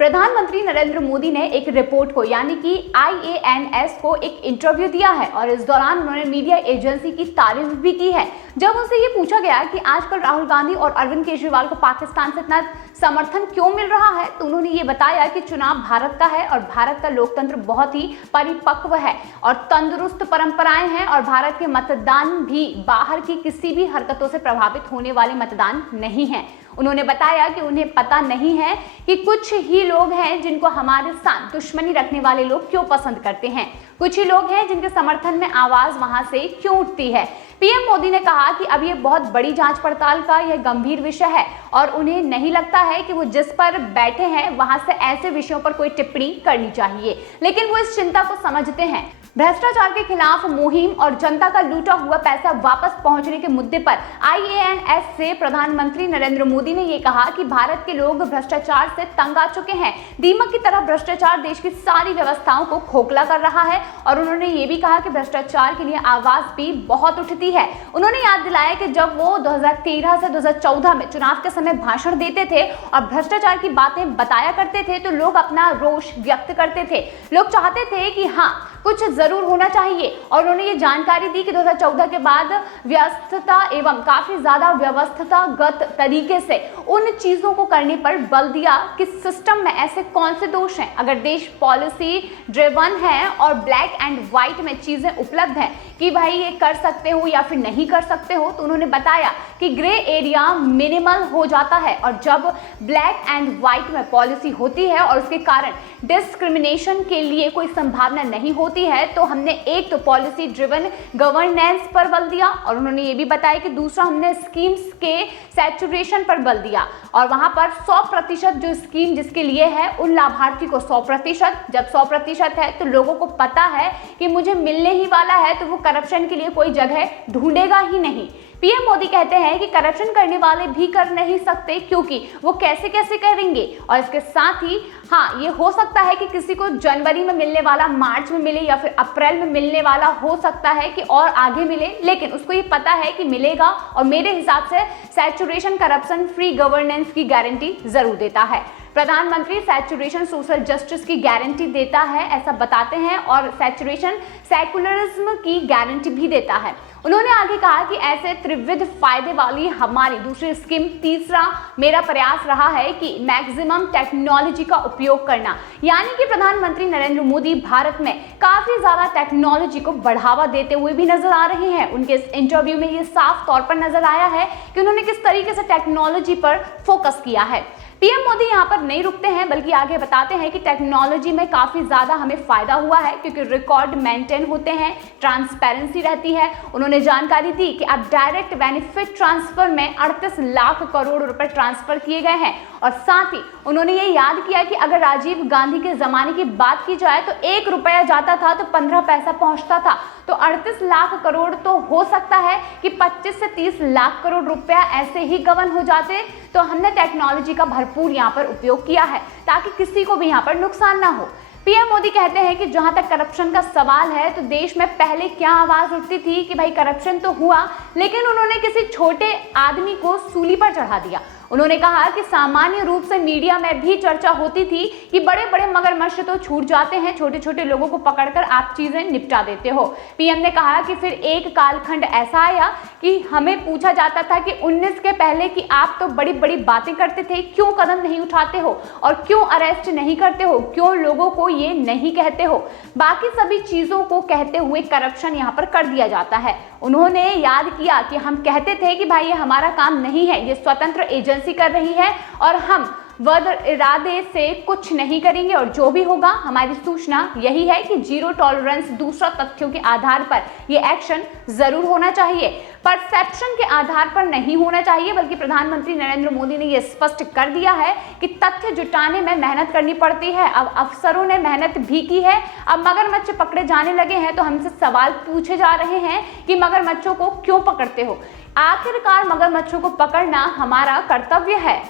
प्रधानमंत्री नरेंद्र मोदी ने एक रिपोर्ट को यानी कि IANS को एक इंटरव्यू दिया है और इस दौरान उन्होंने मीडिया एजेंसी की तारीफ भी की है। जब उनसे ये पूछा गया कि आजकल राहुल गांधी और अरविंद केजरीवाल को पाकिस्तान से इतना समर्थन क्यों मिल रहा है, तो उन्होंने ये बताया कि चुनाव भारत का है और भारत का लोकतंत्र बहुत ही परिपक्व है और तंदुरुस्त परंपराएं हैं और भारत के मतदान भी बाहर की किसी भी हरकतों से प्रभावित होने वाले मतदान नहीं है। उन्होंने बताया कि उन्हें पता नहीं है कि कुछ ही लोग हैं जिनको हमारे साथ दुश्मनी रखने वाले लोग क्यों पसंद करते हैं, कुछ ही लोग हैं जिनके समर्थन में आवाज वहां से क्यों उठती है। पीएम मोदी ने कहा कि अब ये बहुत बड़ी जांच पड़ताल का यह गंभीर विषय है और उन्हें नहीं लगता है कि वो जिस पर बैठे हैं वहां से ऐसे विषयों पर कोई टिप्पणी करनी चाहिए, लेकिन वो इस चिंता को समझते हैं। भ्रष्टाचार के खिलाफ मुहिम और जनता का लूटा हुआ पैसा वापस पहुंचने के मुद्दे पर IANS से प्रधानमंत्री नरेंद्र मोदी ने यह कहा कि भारत के लोग भ्रष्टाचार से तंग आ चुके हैं। दीमक की तरह भ्रष्टाचार देश की सारी व्यवस्थाओं को खोखला कर रहा है और उन्होंने ये भी कहा कि भ्रष्टाचार के लिए आवाज भी बहुत उठती है। उन्होंने याद दिलाया कि जब वो 2013 से 2014 में चुनाव के समय भाषण देते थे और भ्रष्टाचार की बातें बताया करते थे तो लोग अपना रोष व्यक्त करते थे। लोग चाहते थे कि हाँ, कुछ जरूर होना चाहिए और उन्होंने ये जानकारी दी कि 2014 के बाद व्यस्तता एवं काफी ज्यादा व्यवस्थागत तरीके से उन चीजों को करने पर बल दिया कि सिस्टम में ऐसे कौन से दोष हैं। अगर देश पॉलिसी ड्रिवन है और ब्लैक एंड व्हाइट में चीजें उपलब्ध हैं कि भाई ये कर सकते हो या फिर नहीं कर सकते हो, तो उन्होंने बताया कि ग्रे एरिया मिनिमल हो जाता है और जब ब्लैक एंड व्हाइट में पॉलिसी होती है और उसके कारण डिस्क्रिमिनेशन के लिए कोई संभावना नहीं होती है, तो हमने एक तो पॉलिसी ड्रिवन गवर्नेंस पर बल दिया और उन्होंने ये भी बताया कि दूसरा हमने स्कीम्स के सैचुरेशन पर बल दिया और वहां पर 100% जो स्कीम जिसके लिए है उन लाभार्थी को 100%, जब 100% है तो लोगों को पता है कि मुझे मिलने ही वाला है, तो वो करप्शन के लिए कोई जगह ढूंढेगा ही नहीं। पीएम मोदी कहते हैं कि करप्शन करने वाले भी कर नहीं सकते क्योंकि वो कैसे कैसे करेंगे और इसके साथ ही हाँ, ये हो सकता है कि किसी को जनवरी में मिलने वाला मार्च में मिले या फिर अप्रैल में मिलने वाला हो सकता है कि और आगे मिले, लेकिन उसको ये पता है कि मिलेगा और मेरे हिसाब से सैचुरेशन करप्शन फ्री गवर्नेंस की गारंटी जरूर देता है। प्रधानमंत्री सैचुरेशन सोशल जस्टिस की गारंटी देता है ऐसा बताते हैं और सैचुरेशन सेकुलरिज्म की गारंटी भी देता है। उन्होंने आगे कहा कि ऐसे त्रिविध फायदे वाली हमारी दूसरी स्कीम तीसरा मेरा प्रयास रहा है कि मैक्सिमम टेक्नोलॉजी का उपयोग करना, यानी कि प्रधानमंत्री नरेंद्र मोदी भारत में काफी ज्यादा टेक्नोलॉजी को बढ़ावा देते हुए भी नजर आ रहे हैं। उनके इस इंटरव्यू में ये साफ तौर पर नजर आया है कि उन्होंने किस तरीके से टेक्नोलॉजी पर फोकस किया है। पीएम मोदी यहाँ पर नहीं रुकते हैं बल्कि आगे बताते हैं कि टेक्नोलॉजी में काफी ज्यादा हमें फायदा हुआ है क्योंकि रिकॉर्ड मेंटेन होते हैं, ट्रांसपेरेंसी रहती है। उन्होंने जानकारी दी कि अब डायरेक्ट बेनिफिट ट्रांसफर में 38 लाख करोड़ रुपए ट्रांसफर किए गए हैं और साथ ही उन्होंने ये याद किया कि अगर राजीव गांधी के जमाने की बात की जाए तो 1 रुपया जाता था तो 15 पैसा पहुंचता था, तो 38 लाख करोड़ तो हो सकता है कि 25 से 30 लाख करोड़ रुपया ऐसे ही गबन हो जाते। तो हमने टेक्नोलॉजी का भरपूर यहाँ पर उपयोग किया है ताकि किसी को भी यहाँ पर नुकसान ना हो। पीएम मोदी कहते हैं कि जहां तक करप्शन का सवाल है तो देश में पहले क्या आवाज उठती थी कि भाई करप्शन तो हुआ, लेकिन उन्होंने किसी छोटे आदमी को सूली पर चढ़ा दिया। उन्होंने कहा कि सामान्य रूप से मीडिया में भी चर्चा होती थी कि बड़े बड़े मगरमच्छ तो छूट जाते हैं, छोटे छोटे लोगों को पकड़कर आप चीजें निपटा देते हो। पीएम ने कहा कि फिर एक कालखंड ऐसा आया कि हमें पूछा जाता था कि 19 के पहले कि आप तो बड़ी बड़ी बातें करते थे, क्यों कदम नहीं उठाते हो और क्यों अरेस्ट नहीं करते हो, क्यों लोगों को ये नहीं कहते हो। बाकी सभी चीजों को कहते हुए करप्शन यहाँ पर कर दिया जाता है। उन्होंने याद किया कि हम कहते थे कि भाई ये हमारा काम नहीं है, ये स्वतंत्र एजेंसी कर रही है और हम वध इरादे से कुछ नहीं करेंगे और जो भी होगा हमारी सूचना यही है कि जीरो टॉलरेंस। दूसरा तथ्यों के आधार पर ये एक्शन जरूर होना चाहिए, परसेप्शन के आधार पर नहीं होना चाहिए, बल्कि प्रधानमंत्री नरेंद्र मोदी ने यह स्पष्ट कर दिया है कि तथ्य जुटाने में मेहनत करनी पड़ती है। अब अफसरों ने मेहनत भी की है, अब मगरमच्छ पकड़े जाने लगे हैं तो हमसे सवाल पूछे जा रहे हैं कि मगरमच्छों को क्यों पकड़ते हो। आखिरकार मगरमच्छों को पकड़ना हमारा कर्तव्य है।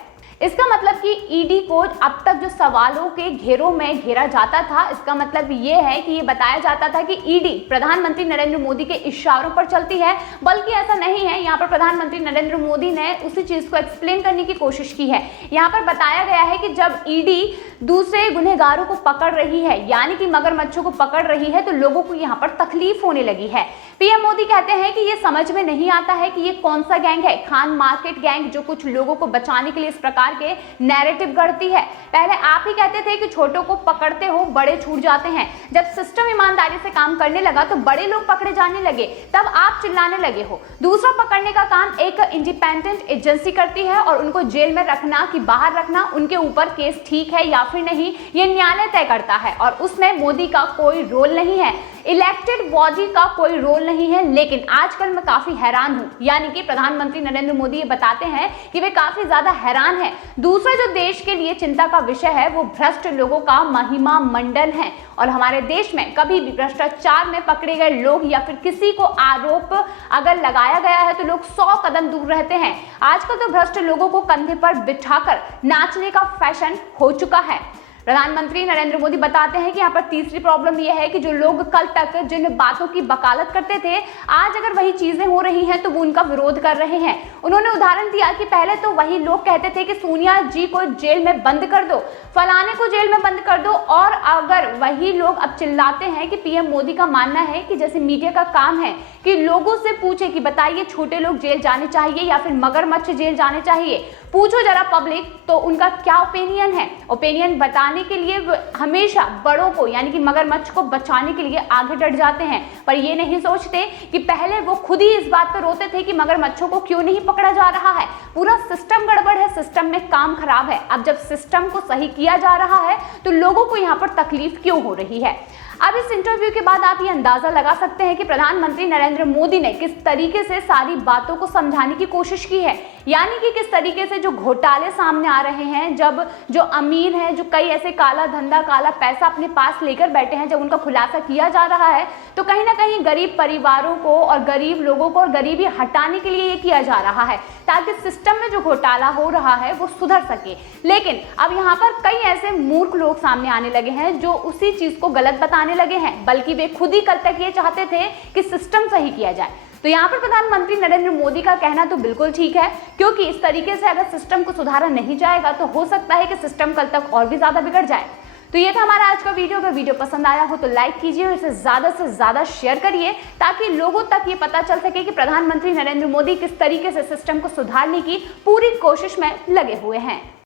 इसका मतलब कि ईडी को अब तक जो सवालों के घेरों में घेरा जाता था, इसका मतलब ये है कि ये बताया जाता था कि ईडी प्रधानमंत्री नरेंद्र मोदी के इशारों पर चलती है, बल्कि ऐसा नहीं है। यहाँ पर प्रधानमंत्री नरेंद्र मोदी ने उसी चीज को एक्सप्लेन करने की कोशिश की है। यहाँ पर बताया गया है कि जब ईडी दूसरे गुनहगारों को पकड़ रही है, यानी कि मगरमच्छों को पकड़ रही है, तो लोगों को यहाँ पर तकलीफ होने लगी है। पीएम मोदी कहते हैं कि ये समझ में नहीं आता है कि ये कौन सा गैंग है, खान मार्केट गैंग, जो कुछ लोगों को बचाने के लिए इस प्रकार के नैरेटिव गढ़ती है। पहले आप ही कहते थे कि छोटों को पकड़ते हो, बड़े छूट जाते हैं। जब सिस्टम ईमानदारी से काम करने लगा तो बड़े लोग पकड़े जाने लगे, तब आप चिल्लाने लगे हो। दूसरा पकड़ने का काम एक इंडिपेंडेंट एजेंसी करती है और उनको जेल में रखना कि बाहर रखना, उनके ऊपर केस ठीक है या फिर नहीं, ये न्यायालय तय करता है और उसमें मोदी का कोई रोल नहीं है, इलेक्टेड बॉडी का कोई रोल नहीं है। लेकिन आजकल मैं काफी हैरान हूं, यानी कि प्रधानमंत्री नरेंद्र मोदी ये बताते हैं कि वे काफी ज्यादा हैरान हैं। दूसरा जो देश के लिए चिंता का विषय है वो भ्रष्ट लोगों का महिमा मंडन है, और हमारे देश में कभी भी भ्रष्टाचार में पकड़े गए लोग या फिर किसी को आरोप अगर लगाया गया है तो लोग 100 कदम दूर रहते हैं। आजकल तो भ्रष्ट लोगों को कंधे पर बिठाकर नाचने का फैशन हो चुका है। प्रधानमंत्री नरेंद्र मोदी बताते हैं कि यहाँ पर तीसरी प्रॉब्लम यह है कि जो लोग कल तक जिन बातों की वकालत करते थे, आज अगर वही चीजें हो रही हैं तो वो उनका विरोध कर रहे हैं। उन्होंने उदाहरण दिया कि पहले तो वही लोग कहते थे कि सोनिया जी को जेल में बंद कर दो, फलाने को जेल में बंद कर दो, और अगर वही लोग अब चिल्लाते हैं कि पीएम मोदी का मानना है कि जैसे मीडिया का काम है कि लोगों से पूछे कि बताइए छोटे लोग जेल जाने चाहिए या फिर मगरमच्छ जेल जाने चाहिए, पूछो जरा पब्लिक तो उनका क्या ओपिनियन है। ओपिनियन बताने के लिए हमेशा बड़ों को यानी कि मगरमच्छ को बचाने के लिए आगे डट जाते हैं, पर ये नहीं सोचते कि पहले वो खुद ही इस बात पर रोते थे कि मगरमच्छों को क्यों नहीं पकड़ा जा रहा है। पूरा सिस्टम गड़बड़ है, सिस्टम में काम खराब है। अब जब सिस्टम को सही किया जा रहा है तो लोगों को यहाँ पर तकलीफ क्यों हो रही है। अब इस इंटरव्यू के बाद आप ये अंदाजा लगा सकते हैं कि प्रधानमंत्री नरेंद्र मोदी ने किस तरीके से सारी बातों को समझाने की कोशिश की है, यानी कि किस तरीके से जो घोटाले सामने आ रहे हैं, जब जो अमीर हैं, जो कई ऐसे काला धंधा काला पैसा अपने पास लेकर बैठे हैं, जब उनका खुलासा किया जा रहा है तो कहीं ना कहीं गरीब परिवारों को और गरीब लोगों को और गरीबी हटाने के लिए ये किया जा रहा है ताकि सिस्टम में जो घोटाला हो रहा है वो सुधर सके। लेकिन अब यहाँ पर कई ऐसे मूर्ख लोग सामने आने लगे हैं जो उसी चीज को गलत बताने लगे हैं, बल्कि वे खुद ही कल तक ये चाहते थे कि सिस्टम सही किया जाए। तो यहाँ पर प्रधानमंत्री नरेंद्र मोदी का कहना तो बिल्कुल ठीक है, क्योंकि इस तरीके से अगर सिस्टम को सुधारा नहीं जाएगा तो हो सकता है कि सिस्टम कल तक और भी ज्यादा बिगड़ जाए। तो ये था हमारा आज का वीडियो। अगर वीडियो पसंद आया हो तो लाइक कीजिए और इसे ज्यादा से ज्यादा शेयर करिए ताकि लोगों तक ये पता चल सके कि प्रधानमंत्री नरेंद्र मोदी किस तरीके से सिस्टम को सुधारने की पूरी कोशिश में लगे हुए हैं।